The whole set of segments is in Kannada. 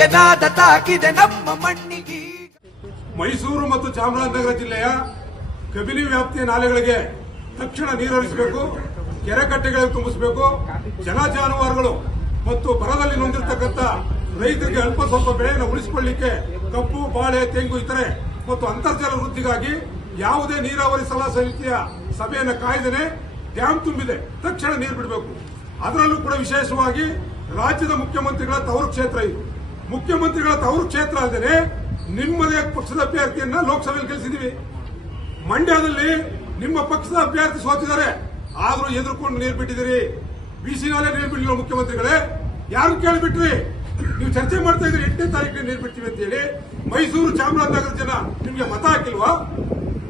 ಗೆಜ್ಜೆನಾದ ತಾಕಿದೆ ನಮ್ಮ ಮಣ್ಣಿಗೆ. ಮೈಸೂರು ಮತ್ತು ಚಾಮರಾಜನಗರ ಜಿಲ್ಲೆಯ ಕಬಿನಿ ವ್ಯಾಪ್ತಿಯ ನಾಲೆಗಳಿಗೆ ತಕ್ಷಣ ನೀರರಿಸಬೇಕು, ಕೆರೆಕಟ್ಟೆಗಳಿಗೆ ತುಂಬಿಸಬೇಕು. ಜನ ಜಾನುವಾರುಗಳು ಮತ್ತು ಬರದಲ್ಲಿ ನೊಂದಿರತಕ್ಕಂಥ ರೈತರಿಗೆ ಅಲ್ಪ ಸ್ವಲ್ಪ ಬೆಳೆಯನ್ನು ಉಳಿಸಿಕೊಳ್ಳಲಿಕ್ಕೆ ಕಬ್ಬು, ಬಾಳೆ, ತೆಂಗು ಇತರೆ ಮತ್ತು ಅಂತರ್ಜಲ ವೃದ್ಧಿಗಾಗಿ ಯಾವುದೇ ನೀರಾವರಿ ಸಲಹಾ ಸಮಿತಿಯ ಸಭೆಯನ್ನು ಕಾಯ್ದೇನೆ ಡ್ಯಾಂ ತುಂಬಿದೆ, ತಕ್ಷಣ ನೀರು ಬಿಡಬೇಕು. ಅದರಲ್ಲೂ ಕೂಡ ವಿಶೇಷವಾಗಿ ರಾಜ್ಯದ ಮುಖ್ಯಮಂತ್ರಿಗಳ ತವರು ಕ್ಷೇತ್ರ ಇದು. ಮುಖ್ಯಮಂತ್ರಿಗಳ ತವರು ಕ್ಷೇತ್ರ ಅಲ್ಲದೆ ನಿಮ್ಮದೇ ಪಕ್ಷದ ಅಭ್ಯರ್ಥಿಯನ್ನ ಲೋಕಸಭೆಯಲ್ಲಿ ಗೆಲ್ಲಿಸಿದೀವಿ. ಮಂಡ್ಯದಲ್ಲಿ ನಿಮ್ಮ ಪಕ್ಷದ ಅಭ್ಯರ್ಥಿ ಸೋತಿದ್ದಾರೆ, ಆದ್ರೂ ಎದುರ್ಕೊಂಡು ನೀರು ಬಿಟ್ಟಿದ್ದೀರಿ. ಬಿಸಿನಾಲೆ ನೀರು ಬಿಡಲಿಲ್ಲ ಮುಖ್ಯಮಂತ್ರಿಗಳೇ, ಯಾರು ಕೇಳಿಬಿಟ್ರಿ? ನೀವು ಚರ್ಚೆ ಮಾಡ್ತಾ ಇದ್ರಿ 8ನೇ ತಾರೀಕಿಗೆ ನೀರು ಬಿಡ್ತೀವಿ ಅಂತ ಹೇಳಿ. ಮೈಸೂರು ಚಾಮರಾಜನಗರ ಜನ ನಿಮ್ಗೆ ಮತ ಹಾಕಿಲ್ವಾ?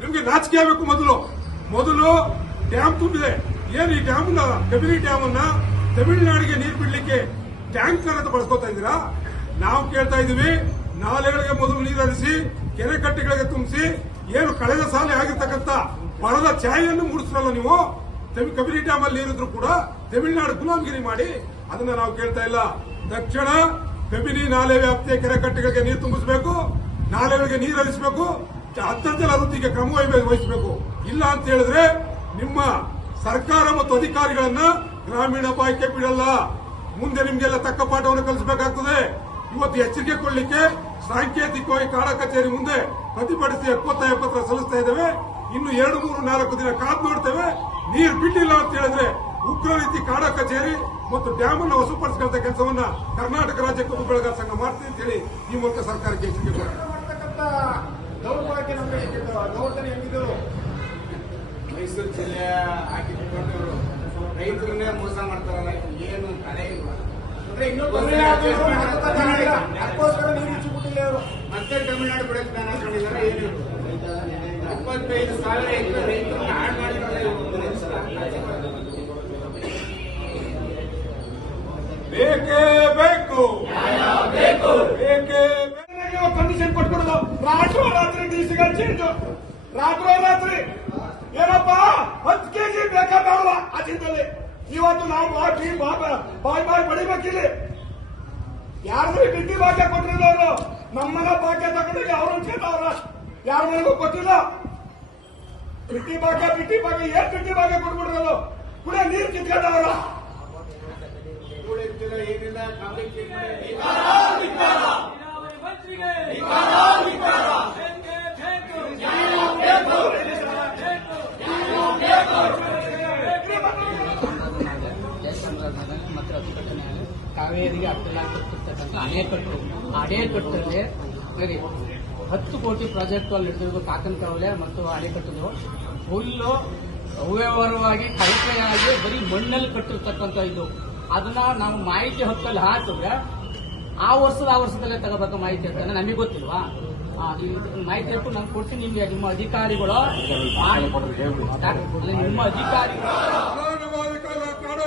ನಿಮ್ಗೆ ನಾಚಿಕೆ ಆಗಬೇಕು. ಮೊದಲು ಡ್ಯಾಂ ತುಂಬಿದೆ. ಏನು ಈ ಡ್ಯಾಮ್ ಕಬಿನಿ ಡ್ಯಾಮ್ ಅನ್ನ ತಮಿಳುನಾಡಿಗೆ ನೀರು ಬಿಡ್ಲಿಕ್ಕೆ ಟ್ಯಾಂಕರ್ ಅಂತ ಬಳಸ್ಕೊತಾ ಇದ್ದೀರಾ? ನಾವು ಕೇಳ್ತಾ ಇದೀವಿ, ನಾಲೆಗಳಿಗೆ ಮೊದಲು ನೀರು ಹರಿಸಿ, ಕೆರೆ ಕಟ್ಟೆಗಳಿಗೆ ತುಂಬಿಸಿ. ಏನು ಕಳೆದ ಸಾಲ ಆಗಿರ್ತಕ್ಕಂಥ ಬರದ ಛಾಯೆಯನ್ನು ಮೂಡಿಸ್ರಲ್ಲ ನೀವು. ಕಬಿನಿ ಡ್ಯಾಮ್ ಅಲ್ಲಿ ನೀರಿದ್ರು ಕೂಡ ತಮಿಳುನಾಡು ಗುಲಾಮಗಿರಿ ಮಾಡಿ, ಅದನ್ನ ನಾವು ಕೇಳ್ತಾ ಇಲ್ಲ. ತಕ್ಷಣ ಕಬಿನಿ ನಾಲೆ ವ್ಯಾಪ್ತಿಯ ಕೆರೆ ಕಟ್ಟೆಗಳಿಗೆ ನೀರು ತುಂಬಿಸಬೇಕು, ನಾಲೆಗಳಿಗೆ ನೀರು ಹರಿಸಬೇಕು, ಅಂತರ್ಜಲ ವೃದ್ಧಿಗೆ ಕ್ರಮ ವಹಿಸಬೇಕು. ಇಲ್ಲ ಅಂತ ಹೇಳಿದ್ರೆ ನಿಮ್ಮ ಸರ್ಕಾರ ಮತ್ತು ಅಧಿಕಾರಿಗಳನ್ನ ಗ್ರಾಮೀಣ ಭಾಗಕ್ಕೆ ಬಿಡಲ್ಲ. ಮುಂದೆ ನಿಮ್ಗೆಲ್ಲ ತಕ್ಕ ಪಾಠವನ್ನು ಕಲಿಸಬೇಕಾಗ್ತದೆ. ಇವತ್ತು ಎಚ್ಚರಿಕೆ ಕೊಡಲಿಕ್ಕೆ ಸಾಂಕೇತಿಕವಾಗಿ ಕಾಡಾ ಕಚೇರಿ ಮುಂದೆ ಪ್ರತಿಭಟಿಸಿ ಒತ್ತಾಯ ಪತ್ರ ಸಲ್ಲಿಸ್ತಾ ಇದ್ದೇವೆ. ಇನ್ನು 2-3-4 ದಿನ ಕಾದು ನೋಡ್ತೇವೆ. ನೀರು ಬಿಡ್ಲಿಲ್ಲ ಅಂತ ಹೇಳಿದ್ರೆ ಉಗ್ರ ರೀತಿ ಕಾಡಾ ಕಚೇರಿ ಮತ್ತು ಡ್ಯಾಮ್ ಅನ್ನು ವಶಪಡಿಸಿಕೊಳ್ಳುವಂತ ಕೆಲಸವನ್ನ ಕರ್ನಾಟಕ ರಾಜ್ಯ ಕಬ್ಬು ಬೆಳೆಗಾರರ ಸಂಘ ಮಾಡ್ತೀವಿ ಅಂತ ಹೇಳಿ ಈ ಮೂಲಕ ಸರ್ಕಾರಕ್ಕೆ ಎಚ್ಚರಿಕೆ ಕೊಡ್ತಾರೆ. ಮೈಸೂರು ಜಿಲ್ಲೆ ಹಾಕಿಕೊಂಡು ರೈತರನ್ನೇ ಮೋಸ ಮಾಡ್ತಾರಲ್ಲ, ಏನು ತಲೆ ಇಲ್ಲ. ಮತ್ತೆ ತಮಿಳುನಾಡು ಬಿಡಕ್ಕೆ ಪ್ಲಾನ್ ಹಾಕೊಂಡಿದ್ದಾರೆ. ಏನು 25,000 ಎಕರೆ ರೈತರನ್ನ ಹಾಳು ಮಾಡಿದ್ದಾರೆ. ಬೇಕೇ ಬೇಕು, ಬೇಕೇ ಕಂಡೀಷನ್ ಕೊಟ್ಬಿಡೋದು. ರಾತ್ರಿ ಡಿಸಿಗೆ ಚೇಂಜ್, ರಾತ್ರಿ ಏನಪ್ಪಾ 10 kg ಬೇಕಾ ಬೇಡವಾ? ಆ ಚಿಂತಲ್ಲಿ ಇವತ್ತು ನಾವು ಬಾಯ್ ಬಡಿಬೇಕಿಲ್ಲಿ. ಯಾರು ಬಿಟ್ಟಿ ಭಾಗ್ಯ ಕೊಟ್ಟಿಲ್ಲ ಅವರು, ನಮ್ಮನ್ನ ಭಾಗ್ಯ ತಗೊಂಡಿಲ್ಲ. ಅವ್ರ ಕೇಳ್ತಾವ್ರ, ಯಾರ ಮನೆಗೂ ಕೊಟ್ಟಿಲ್ಲ. ಬಿಟ್ಟಿ ಭಾಗ್ಯ ಏನ್ ಬಿಟ್ಟಿ ಭಾಗ್ಯ ಕೊಟ್ಬಿಡ್ರಲ್ಲ, ಕೂಡ ನೀರು ಕಿತ್ಕೊಂಡವ್ರ. ಏನಿಲ್ಲ ಮತ್ತು ಅಚ್ಚುಕಟ್ಟನೆ ಕಾವೇರಿಗೆ ಅಡ್ಡಲಾಗಿರ್ತಕ್ಕಂಥ ಅಣೆಕಟ್ಟಲ್ಲಿ 10 ಕೋಟಿ ಪ್ರಾಜೆಕ್ಟ್ ಅಲ್ಲಿ ಹಿಡಿದಿರೋದು ಕಾಕನಕವಲೆ ಮತ್ತು ಅಣೆಕಟ್ಟದು ಫುಲ್ಲು ಅವ್ಯವಹಾರವಾಗಿ ಕಳಪೆಯಾಗಿ ಬರೀ ಮಣ್ಣಲ್ಲಿ ಕಟ್ಟಿರ್ತಕ್ಕಂಥ ಇದು. ಅದನ್ನ ನಾವು ಮಾಹಿತಿ ಹಕ್ಕಲ್ಲಿ ಹಾಕಿದ್ರೆ ಆ ವರ್ಷದಲ್ಲೇ ತಗೋಬೇಕು ಮಾಹಿತಿ ಅಂತ ನಮಗೆ ಗೊತ್ತಿಲ್ವಾ? ಮಾಹಿತಿ ಹಕ್ಕು ನಾನು ಕೊಡ್ತೀನಿ ನಿಮ್ಗೆ. ನಿಮ್ಮ ಅಧಿಕಾರಿಗಳು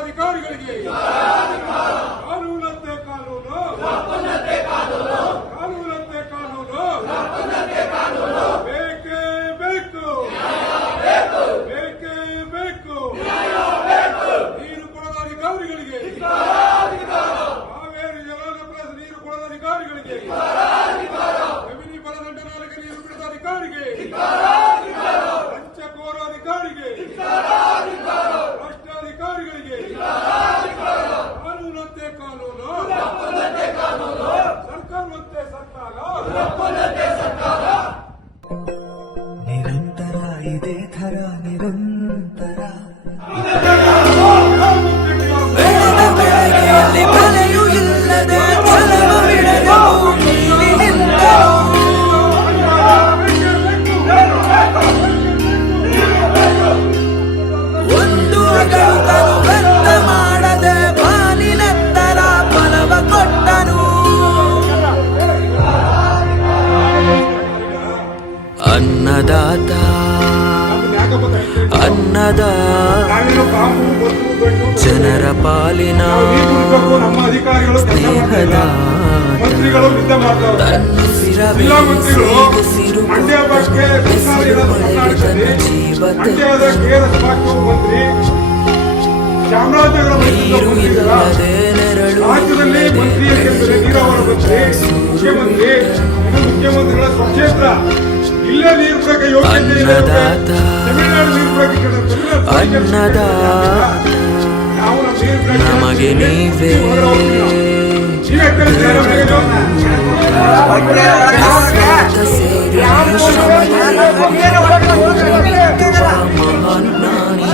ಅಧಿಕಾರಿಗಳಿಗೆ ಕಾನೂನಂತೆ ಕಾನೂನು, ಕಾನೂನಂತೆ ಕಾನೂನು, ಬೇಕೇ ಬೇಕು, ಬೇಕೇ ಬೇಕು. ನೀರು ಕೊಡದ ಅಧಿಕಾರಿಗಳಿಗೆ, ಕಾವೇರಿ ಜಲಾನಯನ ನೀರು ಕೊಡದ ಅಧಿಕಾರಿಗಳಿಗೆ, ಕಬಿನಿ ಬಲದಂಡ ನಾಲೆಗೆ ನೀರು ಬಿಡದ ಅಧಿಕಾರಿಗೆ, ಲಂಚಕೋರ ಅಧಿಕಾರಿಗೆ, ಭ್ರಷ್ಟಾಧಿಕಾರಿಗಳಿಗೆ ಕಾನೂನಂತೆ ಕಾನೂನು, ಸರ್ಕಾರವಂತೆ ಸರ್ಕಾರ. ನಿರಂತರ ಇದೇ ಥರ ನಿರಂತರ ಬೆಳೆಯಲ್ಲಿ ಬೆಲೆಯೂ ಇಲ್ಲದೆ ಫಲವಿಡದೆ ಭೂಮಿಯಲ್ಲಿ ನಿಂತರು. ಒಂದು ಅಗಲುತನು ವ್ಯರ್ಥ ಮಾಡದೆ ಬಾನಿನೆತ್ತರ ಫಲವ ಕೊಟ್ಟನು. ಅನ್ನದಾತ ಅನ್ನದ ಜನರ ಪಾಲಿನ ಸ್ನೇಹದ ಚಾಮರಾಜನಗರ ನೀರು ಇಲ್ಲದೆ ನೆರಳು ರಾಜ್ಯದಲ್ಲಿ ಮಂತ್ರಿ ಕ್ಷೇತ್ರದಲ್ಲಿ ನೀರಾವರಿ ಮಂತ್ರಿ ಮುಖ್ಯಮಂತ್ರಿ ಇದು ಮುಖ್ಯಮಂತ್ರಿಗಳ ಸ್ವಕ್ಷೇತ್ರ ಇಲ್ಲೇ ನೀರು ಬರೋಕೆ ಯೋಗ್ಯತೆ ಇದೆ ಅನ್ನದಾತ ತಮಿಳುನಾಡು ನೀರು ಬರೋಕೆ ಅನ್ನದಾತ ನಾವು ನಮ್ಮ ನೀರು ಬರೋಕೆ ನಮಗೆ ನೀವೇ ನೀವೇ ಕಳಿಸ್ತೀರಾ ನಮಗೆ? ರಕ್ತ ಸೇರಿ ಶ್ರಮದಲ್ಲಿ ಮಹಾನ್ ನಾನಿ